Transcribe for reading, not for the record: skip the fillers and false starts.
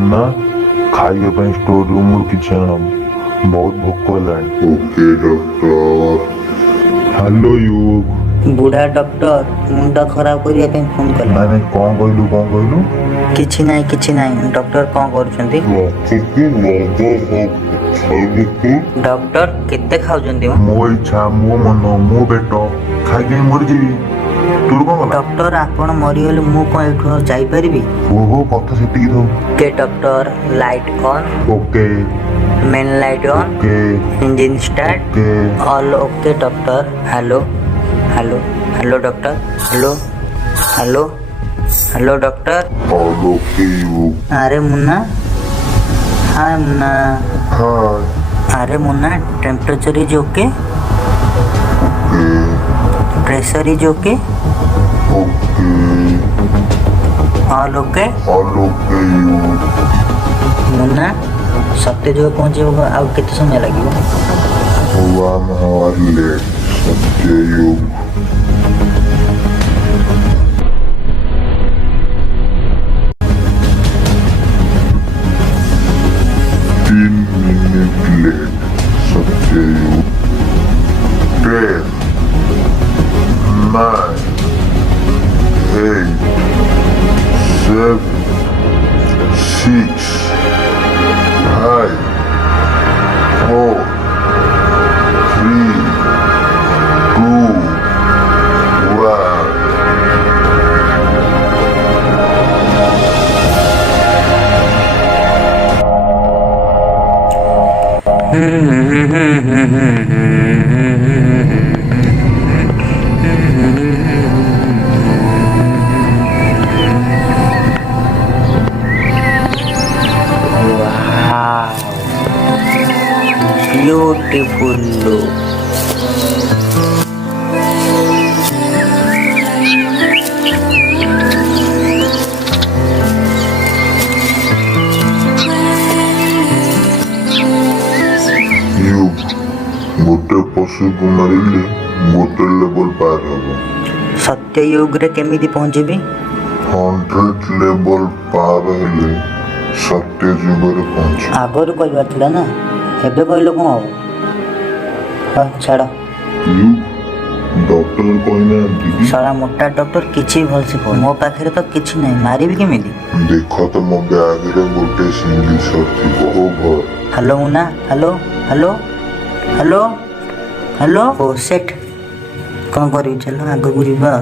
मुन्ना खाइए ପାଇଁ ଷ୍ଟୋର ରୁମରୁ କିଛି ଆଣ ବହୁତ ଭୋକ ହେଲାଣି। Okay doctor. ହ୍ୟାଲୋ ୟୁଗ। बुढ़ा डॉक्टर मुंड खराब करिया पे फोन कले। ନାଇଁ ନାଇଁ କଣ କହିଲୁ? किछि नाही डॉक्टर कौन करूछंती? डॉक्टर केते खाउछंती? मो इच्छा मो मन मो पेट खाइके मरि जीवी। तोर कौन गला? डॉक्टर आपण मरि गेले मु कोन एठो जाई परिबी? ओहो कथा सेटिक दो। Okay doctor light on. Okay main light on. Okay engine start. Okay all okay doctor. Hello hello hello doctor. Hello hello hello doctor. All okay you. अरे मुन्ना हाय मुन्ना। हाय अरे Munna temperature is okay. Pressure is okay. Okay all okay. All okay you. Munna Satyayug पहुंचे आउ केते समय लागिवो? 1 hour late Satyayug. minute late Satyayug. 10 9 8 7 6 5 4 3 2 beautiful look. गोटे पशु को मारिले गोटे लेवल पार हम। सत्ययुग रे केमिति पहुंचबी? 100 लेवल पार हेले सत्ययुग रे पहुंच। आगर कहबार थिला ना एबे कहलो कोन हो? छाड़ डॉक्टर कहना दीदी सारा मोटा डॉक्टर किछि भल से को मो पाखरे तो किछि नहीं मारिबी केमिति? देखो तो मो बैग रे गोटे सिंगल शॉट थी ओ भर। Hello Munna hello hello hello hello ओ सेट कौन करी चलो आगो गुरीबा।